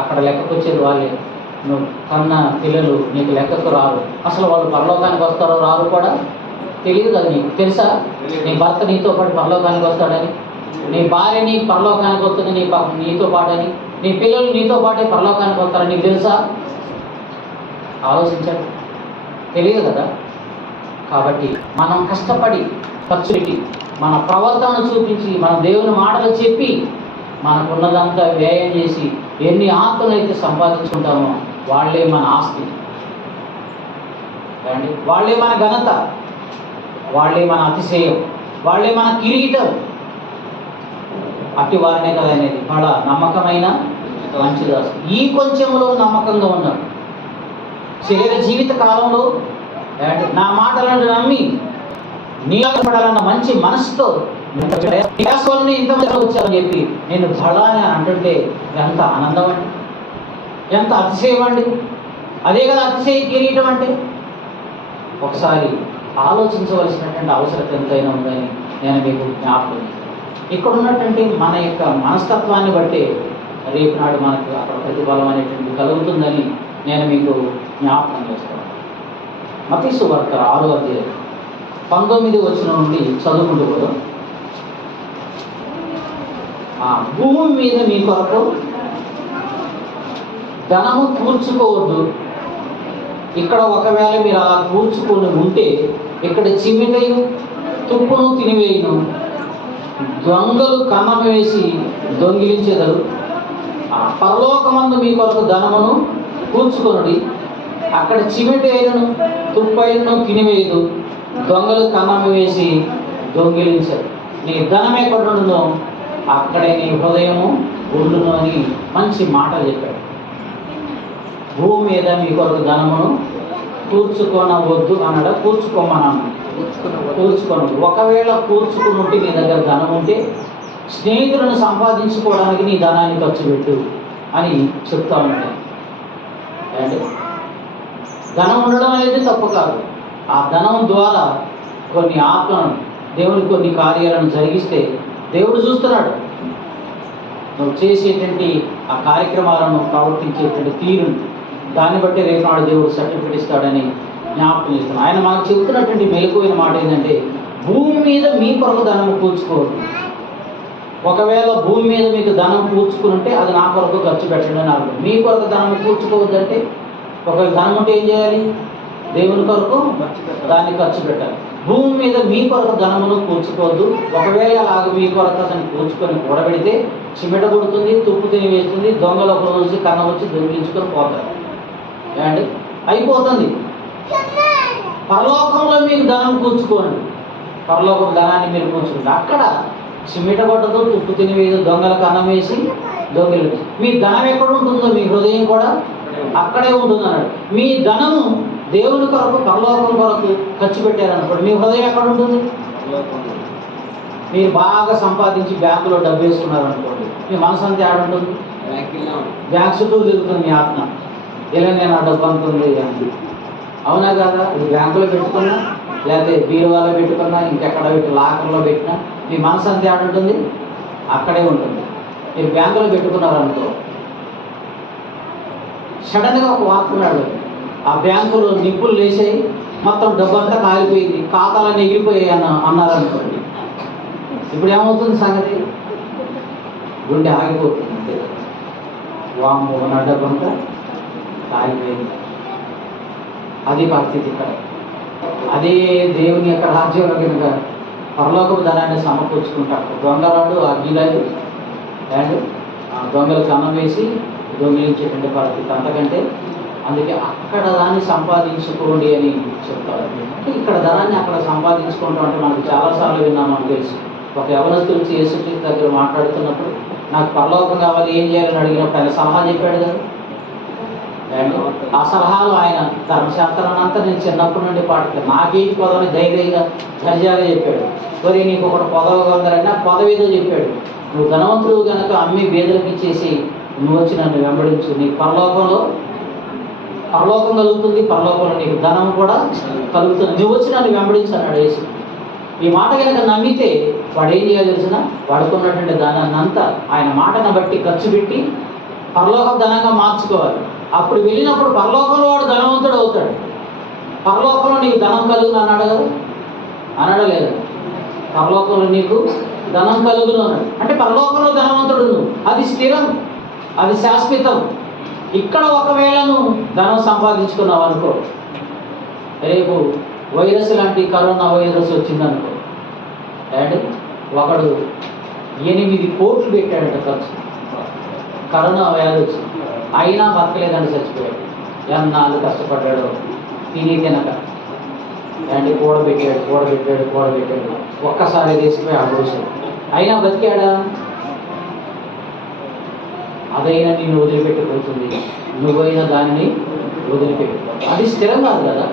అక్కడ లెక్కకు వచ్చేది వాళ్ళే. నువ్వు కన్న పిల్లలు నీకు లెక్కకు రారు. అసలు వాళ్ళు పరలోకానికి వస్తారో రారు కూడా తెలియదు కదా. నీకు తెలుసా నీ భర్త నీతో పాటు పరలోకానికి వస్తాడని, నీ భార్య నీ పరలోకానికి వస్తుంది నీతో పాటని, నీ పిల్లలు నీతో పాటే పరలోకానికి వస్తారని నీకు తెలుసా? ఆలోచించండి. తెలియదు కదా. కాబట్టి మనం కష్టపడి ఖర్చు పెట్టి మన ప్రవర్తనను చూపించి మన దేవుని మాటలు చెప్పి మనకున్నదంతా వ్యయం చేసి ఎన్ని ఆత్మలు అయితే సంపాదించుకుంటామో వాళ్ళే మన ఆస్తి, వాళ్ళే మన ఘనత, వాళ్ళే మన అతిశయం, వాళ్ళే మన కిరీటం. అట్టి వారినే కదా అనేది బహళ నమ్మకమైన మంచి దాసు. ఈ కొంచెంలో నమ్మకంగా ఉన్నాడు. శరీర జీవిత కాలంలో నా మాటలను నమ్మి నీపడాలన్న మంచి మనసుతో ఇంతమంది వచ్చారని చెప్పి నేను బడా అని అంటుంటే ఎంత ఆనందం అండి, ఎంత అతిశయం అండి. అదే కదా అతిశయ కిరీటం అంటే. ఒకసారి ఆలోచించవలసినటువంటి అవసరం ఎంతైనా ఉందని నేను మీకు జ్ఞాపకం చేస్తాను. ఇక్కడ ఉన్నటువంటి మన యొక్క మనస్తత్వాన్ని బట్టి రేపు నాడు మనకు అక్కడ ప్రతిఫలం అనేటువంటి కలుగుతుందని నేను మీకు జ్ఞాపకం చేస్తాను. మత్తయి సువార్త 6వ అధ్యాయం 19వ వచనం నుండి చదువుకుంటూ పోదాం. భూమి మీద మీ కొరకు ధనము కూర్చుకోవద్దు. ఇక్కడ ఒకవేళ మీరు అలా కూర్చుకొని ఉంటే ఇక్కడ చిమ్మిటయు తుప్పును తినివేయును, దొంగలు కన్నం వేసి దొంగిలించెదరు. పరలోకమందు మీ కొరకు ధనమును కూర్చుకొనుడి. అక్కడ చిమిటైనను తుప్పైనను తినివేయదు, దొంగలు కన్నం వేసి దొంగిలించరు. నీ ధనం ఎక్కడుండునో అక్కడే నీ హృదయము ఉండును అని మంచి మాటలు చెప్పాడు. భూమి మీద మీ కొరకు ధనమును కూర్చుకొనవద్దు అన్నాడు. కూర్చుకోమన్నాను. కూర్చుకొనవద్దు. ఒకవేళ కూర్చుకుని ఉంటే నీ దగ్గర ధనం ఉంటే స్నేహితులను సంపాదించుకోవడానికి నీ ధనాన్ని ఖర్చు పెట్టు అని చెప్తా ఉన్నాడు. అంటే ధనం ఉండడం అనేది తప్పు కాదు. ఆ ధనం ద్వారా కొన్ని ఆత్మలను దేవుని కొన్ని కార్యాలను జరిగిస్తే దేవుడు చూస్తున్నాడు. నువ్వు చేసేటువంటి ఆ కార్యక్రమాలను ప్రవర్తించేటువంటి తీరును దాన్ని బట్టి రేపు నాడు దేవుడు సర్టిఫికేట్ ఇస్తాడని జ్ఞాపకం చేస్తున్నాడు. ఆయన మనకు చెబుతున్నటువంటి మెలకువైన మాట ఏంటంటే భూమి మీద మీ కొరకు ధనం కూర్చుకోవద్దు. ఒకవేళ భూమి మీద మీకు ధనం కూర్చుకుంటే అది నా కొరకు ఖర్చు పెట్టండి అని అర్థం. మీ కొరకు ధనం కూర్చుకోవద్దు అంటే ఒకవేళ ధనం ఉంటే ఏం చేయాలి? దేవుని కొరకు దాన్ని ఖర్చు పెట్టాలి. భూమి మీద మీ కొరకు ధనమును కూర్చుకోవద్దు. ఒకవేళ అలాగ మీ కొరకు అతను కూర్చుకొని కూడబెడితే చిమెట కొడుతుంది, తుప్పు తిని వేస్తుంది, దొంగలు ఒక రోజు కన్న వచ్చి దొంగిలించుకొని పోతారు. ఏమండి అయిపోతుంది. పరలోకంలో మీకు ధనం కూర్చుకోండి. పరలోకం ధనాన్ని మీరు కూర్చుకోండి. అక్కడ చిమిట కొట్టదు, తుప్పు తినివేయదు, దొంగలకు అన్నం వేసి దొంగలు. మీ ధనం ఎక్కడ ఉంటుందో మీ హృదయం కూడా అక్కడే ఉంటుంది అన్నాడు. మీ ధనము దేవుని కొరకు పరలోకం కొరకు ఖర్చు పెట్టారనుకోండి, మీ హృదయం ఎక్కడ ఉంటుంది? మీరు బాగా సంపాదించి బ్యాంకులో డబ్బు వేసుకున్నారు అనుకోండి, మీ మనసు అంతా ఏడ ఉంటుంది? బ్యాంక్ చుట్టూ తిరుగుతుంది మీ ఆత్మ. ఇలా నేను ఆ డబ్బు అనుకుంది అని. అవునా కదా? ఇది బ్యాంకులో పెట్టుకున్నా, లేకపోతే బీరువాలో పెట్టుకున్నా, ఇంకెక్కడ పెట్టి లాకర్లో పెట్టినా మీ మనసు అంతా ఏడ ఉంటుంది? అక్కడే ఉంటుంది. మీరు బ్యాంకులో పెట్టుకున్నారనుకో, సడన్గా ఒక వార్తున్నాడు, ఆ బ్యాంకులో నిప్పులు లేసాయి, మొత్తం డబ్బు అంతా కాలిపోయింది, ఖాతాలన్నీ ఎగిరిపోయాయి అన్నారనుకోండి. ఇప్పుడు ఏమవుతుంది సంగతి? గుండె ఆగిపోతుంది. వామ్మో నా డబ్బు అంతా కాలిపోయింది. అది పరిస్థితి ఇక్కడ. అదే దేవుని యొక్క రాజ్యంలో కనుక పరలోకపు ధనాన్ని సమకూర్చుకుంటారు. దొంగరాడు అగ్గిలాడు అండ్ దొంగలకు అన్నం వేసి దొంగిలించేటువంటి పరిస్థితి. అంతకంటే అందుకే అక్కడ దాన్ని సంపాదించుకోండి అని చెప్తారు. ఇక్కడ ధనాన్ని అక్కడ సంపాదించుకుంటాం అంటే మనకు చాలాసార్లు విన్నాం. మనకు తెలుసు. ఒక యవనస్తులు వచ్చి యేసుక్రీస్తు దగ్గర మాట్లాడుతున్నప్పుడు నాకు పరలోకం కావాలి ఏం చేయాలని అడిగినప్పుడు ఆయన సలహా చెప్పాడు కదా. ఆ సలహాలు ఆయన ధర్మశాస్త్రాన్ని అంతా నేను చిన్నప్పటి నుండి పాటికి నాకేంటి పదవి ధైర్యంగా దర్జాగా చెప్పాడు. మరి నీకు ఒకటి పదవగలరని నాకు పదవితో చెప్పాడు. నువ్వు ధనవంతుడు కనుక అమ్మి బీదలకు ఇచ్చేసి నువ్వు వచ్చి నన్ను వెంబడించు, నీకు పరలోకం కలుగుతుంది, పరలోకంలో నీకు ధనం కూడా కలుగుతుంది, నువ్వు వచ్చి నన్ను వెంబడించు అన్నాడు యేసు. ఈ మాట కనుక నమ్మితే వాడు ఏం చేయాలి తెలిసిన? వాడుకున్నటువంటి ధనాన్ని అంతా ఆయన మాటను బట్టి ఖర్చు పెట్టి పరలోక ధనంగా మార్చుకోవాలి. అప్పుడు వెళ్ళినప్పుడు పరలోకంలో వాడు ధనవంతుడు అవుతాడు. పరలోకంలో నీకు ధనం కలుగును అన్నాడు కదా, అన్నాడు లేదా? పరలోకంలో నీకు ధనం కలుగును అన్నాడు. అంటే పరలోకంలో ధనవంతుడు నువ్వు. అది స్థిరం, అది శాశ్వతం. ఇక్కడ ఒకవేళ నువ్వు ధనం సంపాదించుకున్నావు అనుకో, రేపు వైరస్ లాంటి కరోనా వైరస్ వచ్చిందనుకో, అండ్ ఒకడు 8 కోట్లు పెట్టాడంట ఖర్చు, కరోనా వ్యాధి వచ్చింది, అయినా బతకలేదని చచ్చిపోయాడు. ఎన్నాళ్ళు కష్టపడ్డాడు తిని తినక, అండ్ కూడబెట్టాడు ఒక్కసారి తీసుకుపోయి ఆడోసాడు, అయినా బతికాడా? అదైనా నిన్ను వదిలిపెట్టిపోతుంది, నువ్వైనా దాన్ని వదిలిపెట్టు. అది స్థిరం కాదు కదా.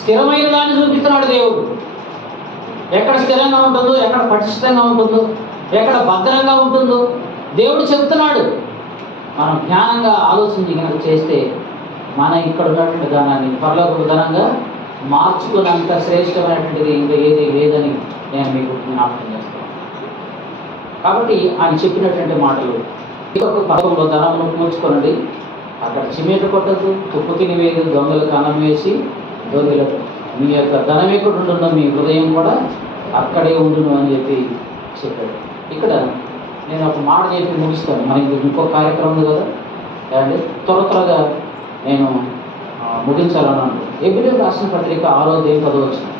స్థిరమైన దాన్ని చూపిస్తున్నాడు దేవుడు. ఎక్కడ స్థిరంగా ఉంటుందో, ఎక్కడ పటిష్టంగా ఉంటుందో, ఎక్కడ భద్రంగా ఉంటుందో దేవుడు చెప్తున్నాడు. మనం జ్ఞానంగా ఆలోచించి కనుక చేస్తే మన ఇక్కడ ఉన్నటువంటి ధనాన్ని పరలోక ధనంగా మార్చుకున్నంత శ్రేష్టమైనటువంటిది ఇంకా ఏది లేదని నేను మీకు జ్ఞాపకం చేస్తాను. కాబట్టి ఆయన చెప్పినటువంటి మాటలు, ఇంకొక పర్వంలో ధనమును కూర్చుకొనండి, అక్కడ చిమేట కొట్టదు, తుప్పు తిని వేయదు, దొంగలకు అన్నం వేసి దొంగలకు మీ యొక్క ధనం ఎక్కడ ఉంటుందో మీ హృదయం కూడా అక్కడే ఉండును అని చెప్పాడు. ఇక్కడ నేను ఒక మాట చెప్పి ముగిస్తాను. మనకి ఇంకొక కార్యక్రమం ఉంది కదా, అండ్ త్వరగా నేను ముగించాలన్నాను. ఎబ్రిల్ రాసిన పత్రిక 6వ అధ్యాయం 10వ వచనం.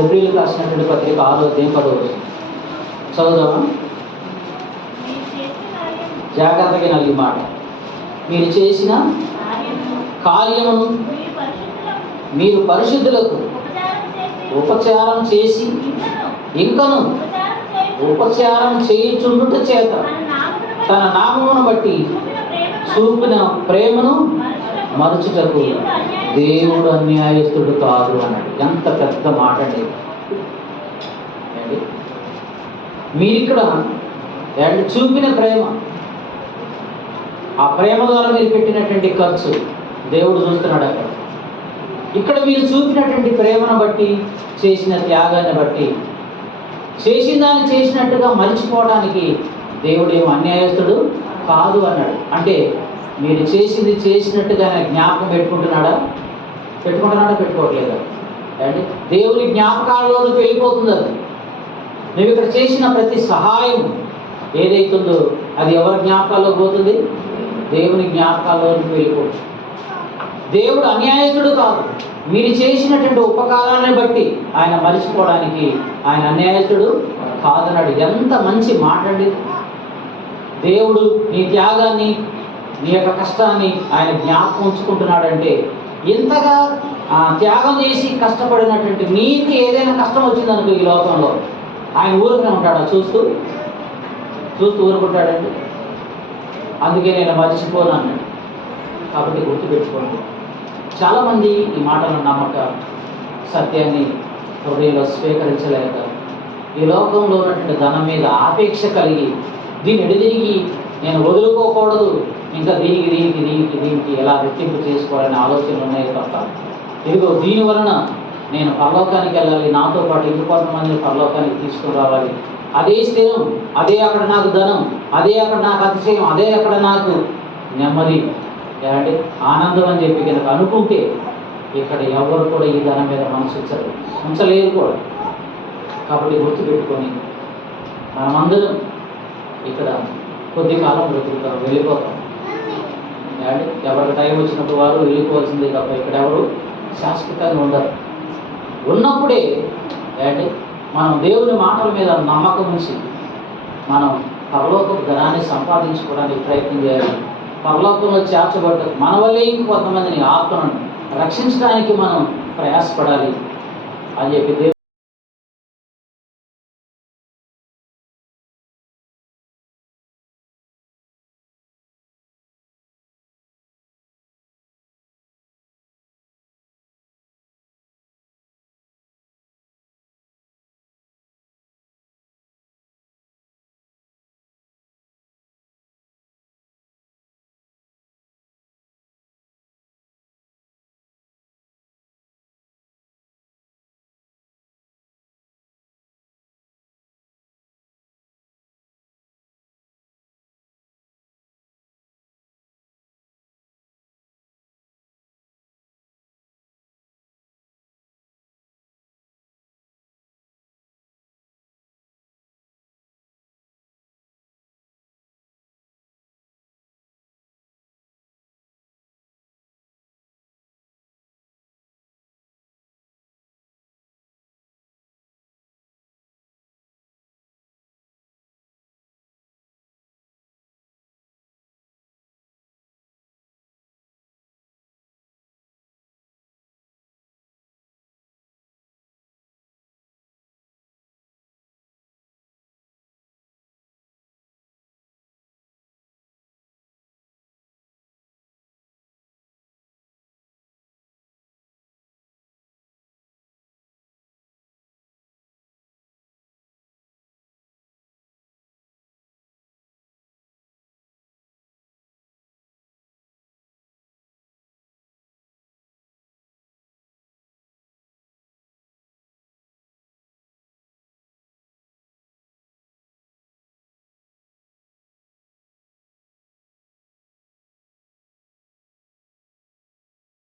ఎబ్రిల్ రాసినటువంటి పత్రిక 6వ అధ్యాయం 10వ వచనం చదువుదామా? జాగ్రత్తగా నలిగి మాట. మీరు చేసిన కార్యమును మీరు పరిశుద్ధులకు ఉపచారం చేసి ఇంకను ఉపచారం చేయుచుండుట చేత తన నామమును బట్టి చూపిన ప్రేమను మరచుటకు దేవుడు అన్యాయస్తుడు కాదు అన్నాడు. ఎంత పెద్ద మాట అండి. మీరిక్కడ చూపిన ప్రేమ, ఆ ప్రేమ ద్వారా మీరు పెట్టినటువంటి ఖర్చు దేవుడు చూస్తున్నాడు అక్కడ. ఇక్కడ మీరు చూపినటువంటి ప్రేమను బట్టి, చేసిన త్యాగాన్ని బట్టి, చేసిన దాన్ని చేసినట్టుగా మర్చిపోవడానికి దేవుడు ఏం అన్యాయస్తుడు కాదు అన్నాడు. అంటే మీరు చేసింది చేసినట్టుగా జ్ఞాపకం పెట్టుకోవట్లేదా? అంటే దేవుని జ్ఞాపకాల్లోకి వెళ్ళిపోతుంది. అది నువ్వు ఇక్కడ చేసిన ప్రతి సహాయం ఏదైతుందో అది ఎవరి జ్ఞాపకాల్లోకి పోతుంది? దేవుని జ్ఞాపకాల్లోకి వెళ్ళిపోతుంది. దేవుడు అన్యాయస్తుడు కాదు. మీరు చేసినటువంటి ఉపకారాన్ని బట్టి ఆయన మరిచిపోవడానికి ఆయన అన్యాయస్తుడు కాదన్నాడు. ఎంత మంచి మాట అండి. దేవుడు నీ త్యాగాన్ని, నీ యొక్క కష్టాన్ని ఆయన జ్ఞాపకం ఉంచుకుంటున్నాడంటే, ఇంతగా త్యాగం చేసి కష్టపడినటువంటి నీకు ఏదైనా కష్టం వచ్చిందనుకో ఈ లోకంలో, ఆయన ఊరుకునే ఉంటాడా? చూస్తూ ఊరుకుంటాడండి. అందుకే నేను మర్చిపోను అన్నాడు. కాబట్టి గుర్తుపెట్టుకోండి. చాలామంది ఈ మాటలను నమ్మక, సత్యాన్ని హృదయంలో స్వీకరించలేక, ఈ లోకంలో ఉన్నటువంటి ధనం మీద ఆపేక్ష కలిగి, దీన్ని ఎడదిరిగి నేను వదులుకోకూడదు, ఇంకా దీనికి ఎలా రెట్టింపు చేసుకోవాలనే ఆలోచనలు ఉన్నాయి తప్ప, ఇదిగో దీని వలన నేను పరలోకానికి వెళ్ళాలి, నాతో పాటు ఇంకొంతమందిని పరలోకానికి తీసుకుని రావాలి, అదే స్థిరం, అదే అక్కడ నాకు ధనం, అదే అక్కడ నాకు అతిశయం, అదే అక్కడ నాకు నెమ్మది, అంటే ఆనందం అని చెప్పి కనుక అనుకుంటే ఇక్కడ ఎవరు కూడా ఈ ధనం మీద మనసు ఉంచలేరు కూడా. కాబట్టి గుర్తుపెట్టుకొని మనమందరం ఇక్కడ కొద్ది కాలం బ్రతుకుతాం, వెళ్ళిపోతాం. ఎవరికి టైం వచ్చినప్పుడు వారు వెళ్ళిపోవాల్సిందే తప్ప ఇక్కడ ఎవరు శాశ్వతంగా ఉండరు. ఉన్నప్పుడే మనం దేవుని మాటల మీద నమ్మకం ఉంచి మనం పరలోకపు ధనాన్ని సంపాదించుకోవడానికి ప్రయత్నం చేయాలి. పరలోకంలో చేర్చబడ్డ మన వల్లే ఇంకొంతమందిని ఆత్మను రక్షించడానికి మనం ప్రయాసపడాలి అని చెప్పి